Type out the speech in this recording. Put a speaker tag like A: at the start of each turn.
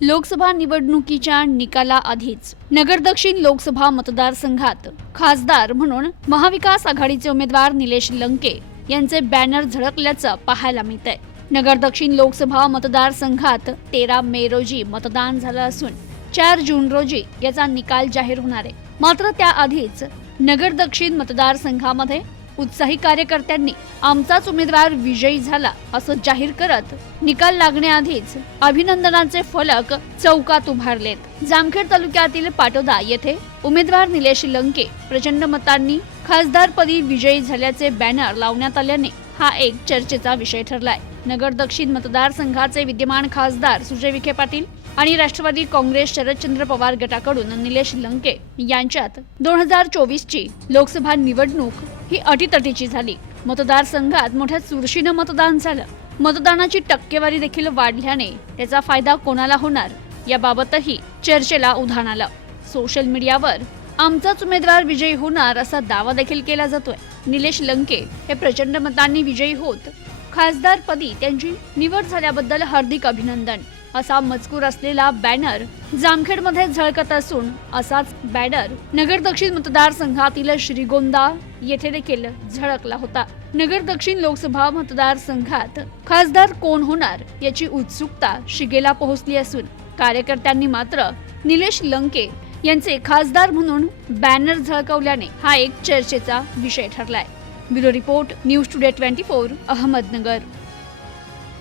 A: लोकसभा निवडणुकीच्या निकालाआधीच नगर दक्षिण लोकसभा मतदारसंघात खासदार म्हणून महाविकास आघाडीचे उमेदवार निलेश लंके यांचे बॅनर झळकल्याचं पाहायला मिळतंय. नगर दक्षिण लोकसभा मतदारसंघात तेरा मे रोजी मतदान झालं असून चार जून रोजी याचा निकाल जाहीर होणार आहे. मात्र त्याआधीच नगर दक्षिण मतदारसंघामध्ये उत्साही कार्यकर्त्यांनी आमचाच उमेदवार विजयी झाला असं जाहीर करत निकाल लागण्याआधीच अभिनंदनाचे फलक चौकात उभारलेत. जामखेड तालुक्यातील पाटोदा येथे उमेदवार निलेश लंके प्रचंड मतांनी खासदारपदी विजयी झाल्याचे बॅनर लावण्यात आल्याने हा एक चर्चेचा विषय ठरलाय. नगर दक्षिण मतदारसंघाचे विद्यमान खासदार सुजय विखे पाटील आणि राष्ट्रवादी काँग्रेस शरदचंद्र पवार गटाकडून निलेश लंके यांच्यात दोन हजार चोवीसची लोकसभा निवडणूक ही अटीतटीची झाली. मतदारसंघात मोठ्या चुरशीनं मतदान झालं. मतदानाची टक्केवारी देखील वाढल्याने त्याचा फायदा कोणाला होणार याबाबतही चर्चेला उधाण आलं. सोशल मीडियावर आमचाच उमेदवार विजयी होणार असा दावा देखील केला जातोय. निलेश लंके हे प्रचंड मतांनी विजयी होत. खासदारपदी त्यांची निवड झाल्याबद्दल हार्दिक अभिनंदन. असा मजकूर असलेला बॅनर जामखेडमध्ये झळकत असून असाच बॅनर नगर दक्षिण मतदारसंघातील श्रीगोंदा येथे देखील झळकला होता. नगर दक्षिण लोकसभा मतदारसंघात खासदार कोण होणार याची उत्सुकता शिगेला पोहोचली असून कार्यकर्त्यांनी मात्र निलेश लंके यांचे खासदार म्हणून बॅनर झळकवल्याने हा एक चर्चेचा विषय ठरलाय. Bureau report news today twenty four Ahmednagar.